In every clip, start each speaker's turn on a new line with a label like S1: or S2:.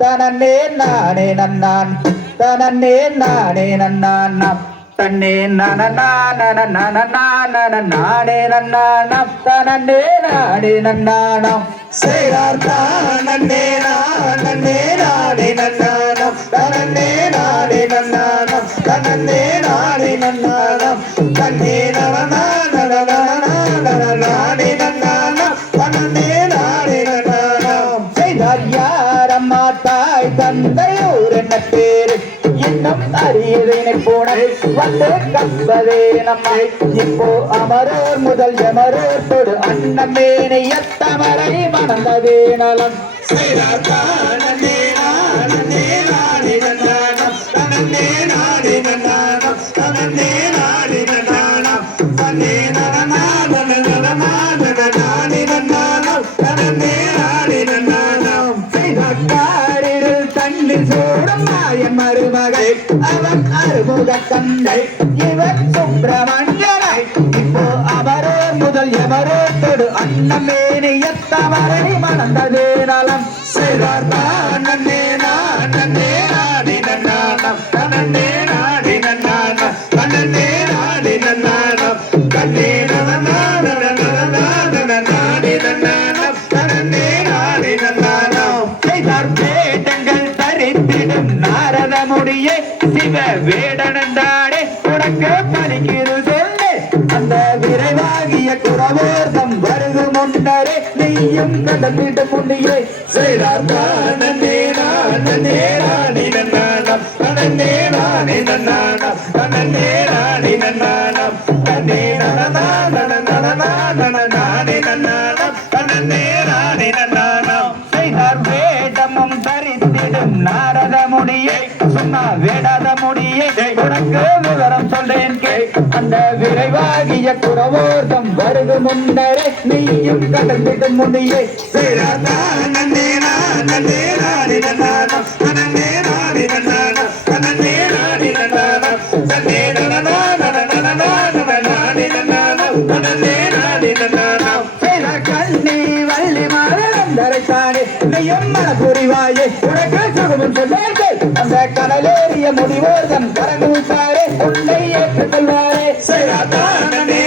S1: தனன்னே நானே நன்னான். தனன்னே நானே நன்னான். நாம் தன்னே நானே நன்னானம் தனன்னே நானே நன்னானம்
S2: செய்தார் தானே நானே நானே நன்னானம் தனனே நானே நன்னானம் தனனே நானே நன்னானம் தன்னே நானே
S1: அறியதனை போன வந்து கம்பதே நம்மை இப்போ அமரோர் முதல் எமரோர் தொடு அன்னமேனை எத்தமரை மணந்ததே நலம்
S2: செய்தார் நானே
S1: தண்ணீர் சூடும் மாயன் அவன் அறுமுக தந்தை. இவன் சுப்பிரமணியனாய். இப்போ அவரோ முதல் எவரோ தொடு அன்னமேனை மணந்ததே நலம்.
S2: செய்தார் தானே
S1: பலியே சிவ வேடனந்தாடே உனக்கு பலிக்கிறு சொல்லு. அந்த விரைவாகிய குறவோர்தம் வருகு முன்னரே நீயும் கடந்திட முன்னியே
S2: செய்தார் தானே நானே நானே நன்னானம்.
S1: முடியை சும்மா வேடாத முடியை. உனக்கு விவரம் சொல்றேன் அந்த விரைவாகிய குறவோர்தம் வருகு முன்னரே. நீயும்
S2: நன்னானம்
S1: செய்த கண்ணி வள்ளி தானே நீயும் மன புரிவாயே உனக்கு சுகமும் சொல்வார்கள் அந்த கடலேறிய உன்னை ஏற்றுக்கொள்வாரே.
S2: செய்தார் தானே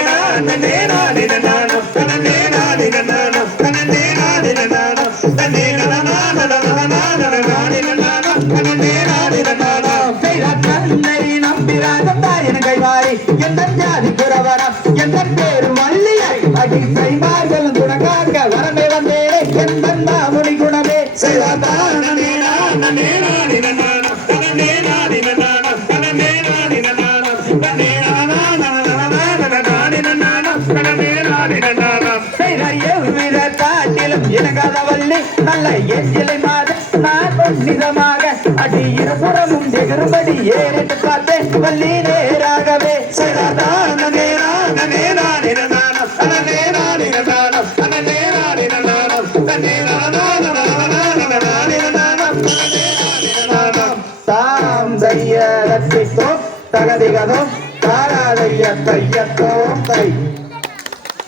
S1: நம்பிராஜம் தாயின் கைவாரி எந்த ஜாதி புறவரம் எந்த பேரு மல்லியை அடி கைமார்கள் குணங்காக்க வரமே வந்தேனே எந்த மாமுனி குணமே.
S2: செய்தார் தானே நானே
S1: காட்டிலும் வள்ளி நல்ல எஞ்சிலை மாத நான் பொன்னிதமாக அடி இருபுறமும் எகிரும்படி ஏறிட்டு பார்த்தேன். வள்ளி நேராகவே
S2: செய்தார் தானே நானே நானே நன்னானம் தனனே நானே நன்னானம் தனனே நானே
S1: தாம் ரத்தித்தோம் தகதிகதோம் தாராதைய தையத்தோம் தை